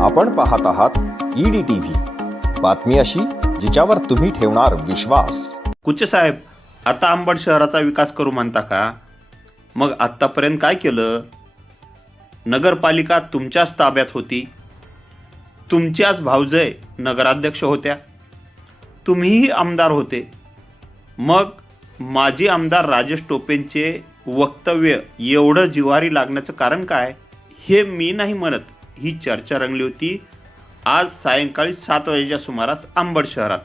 आपण पाहत आहात ईडी टीव्ही बातमी अशी जिच्यावर तुम्ही ठेवणार विश्वास. कुचे साहेब आता अंबड शहराचा विकास करू म्हणता का? मग आत्तापर्यंत काय केलं? नगरपालिका तुमच्याच ताब्यात होती. तुमच्याच भावजय नगराध्यक्ष होत्या. तुम्हीही आमदार होते. मग माजी आमदार राजेश टोपेंचे वक्तव्य एवढं जिव्हारी लागण्याचं कारण काय हे मी नाही म्हणत. ही चर्चा रंगली होती आज सायंकाळी सात वाजेच्या सुमारास अंबड शहरात.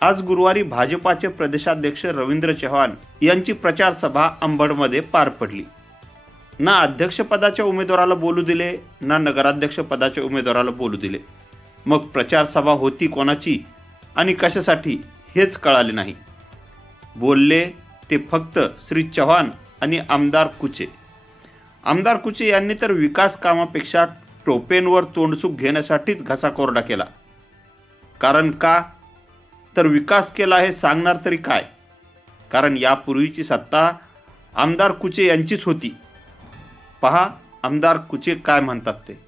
आज गुरुवारी भाजपाचे प्रदेशाध्यक्ष रवींद्र चव्हाण यांची प्रचारसभा अंबडमध्ये पार पडली. ना अध्यक्षपदाच्या उमेदवाराला बोलू दिले ना नगराध्यक्षपदाच्या उमेदवाराला बोलू दिले. मग प्रचारसभा होती कोणाची आणि कशासाठी हेच कळाले नाही. बोलले ते फक्त श्री चव्हाण आणि आमदार कुचे. आमदार कुचे यांनी तर विकास कामापेक्षा टोपेंवर तोंडसूक घेण्यासाठीच घसा कोरडा केला. कारण का? तर विकास केला हे सांगणार तरी काय? कारण यापूर्वीची सत्ता आमदार कुचे यांचीच होती. पहा आमदार कुचे काय म्हणतात ते.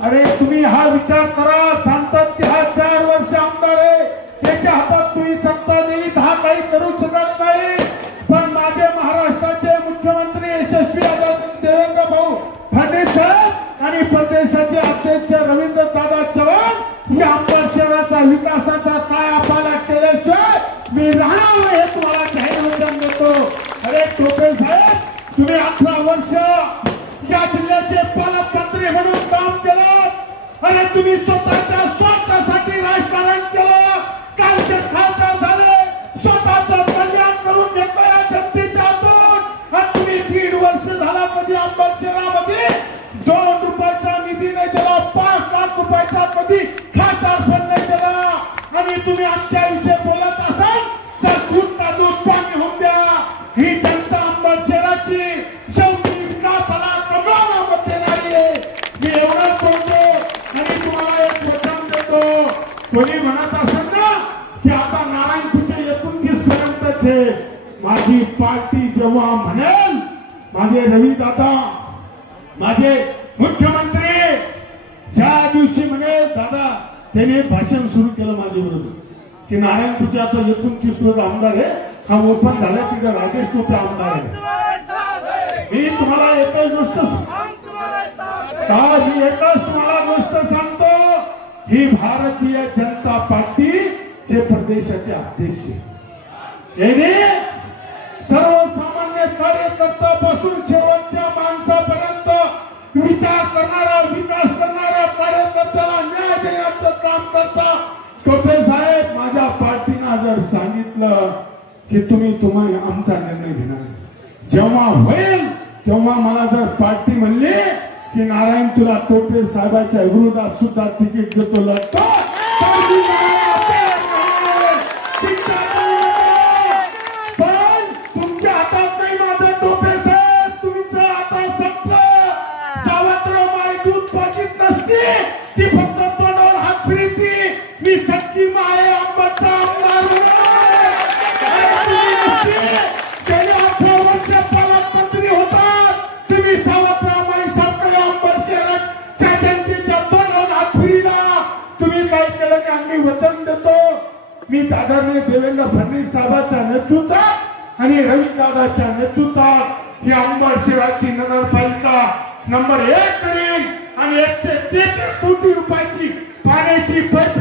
अरे तुम्ही हा विचार करा. सांगतात की हा चार वर्ष आमदार आहे. त्याच्या हातात तुम्ही सत्ता दिली हा काही करू शकत नाही. चव्हाण या आमदार शहराचा विकासाचा काय आपाला केल्याशिवाय मी राहणार हे तुम्हाला जाहीर वचन देतो. अरे टोपे साहेब तुम्ही अठरा वर्ष या जिल्ह्याचे पालकमंत्री म्हणून काम केलं. अरे तुम्ही स्वतःच्या स्वार्थासाठी राजकारण केलं. कालचे खासदार झाले. स्वतःचं कल्याण करून घेतलं या जनतेच्या हातून. आणि तुम्ही दीड वर्ष झाला कधी अंबड रुपयाचा कधी खासदार पण नाही दिला आणि तुम्ही आमच्या विषयी बोलत असाल तर दूध का दूध पाणी होऊन द्या. ही जनता अंबड शहराची शेवटी विकासाला कमळामध्ये नाहीये. मी एवढंच बोलतो आणि तुम्हाला एक वचन देतो. कोणी म्हणत असेल ना की आता नारायण पुढचे एकोणतीस पर्यंतचे माझी पार्टी जेव्हा म्हणेल माझे रवी दादा माझे मुख्यमंत्री त्याने भाषण सुरू केलं माझ्या विरोधात. की नारायणपूरचे आता एकोणतीस लोक आमदार आहे. हा ओपन झाला तिथे राजेश टोपे आमदार आहे. मी तुम्हाला एकच गोष्ट का मी एकच तुम्हाला गोष्ट सांगतो? ही भारतीय जनता पार्टी चे प्रदेशाचे अध्यक्ष याने सर्वसामान्य कार्यकर्त्यापासून शेवटच्या माणसापर्यंत विचार करणारा सांगितलं की तुम्ही तुम्ही आमचा निर्णय घेणार. जेव्हा होईल तेव्हा मला जर पार्टी म्हणली की नारायण तुला टोपे साहेबाच्या विरोधात सुद्धा तिकीट देतो लागतो ती फक्त तोंडावर हात फिरती मी सक्की माय आंबाचा आमदार देवेंद्र फडणवीस साहेबांच्या नेतृत्वात आणि रवीदादाच्या नेतृत्वात ही अंबड शिवाची नगरपालिका नंबर एक करेल आणि एकशे तेहतीस कोटी रुपयाची पाण्याची पैप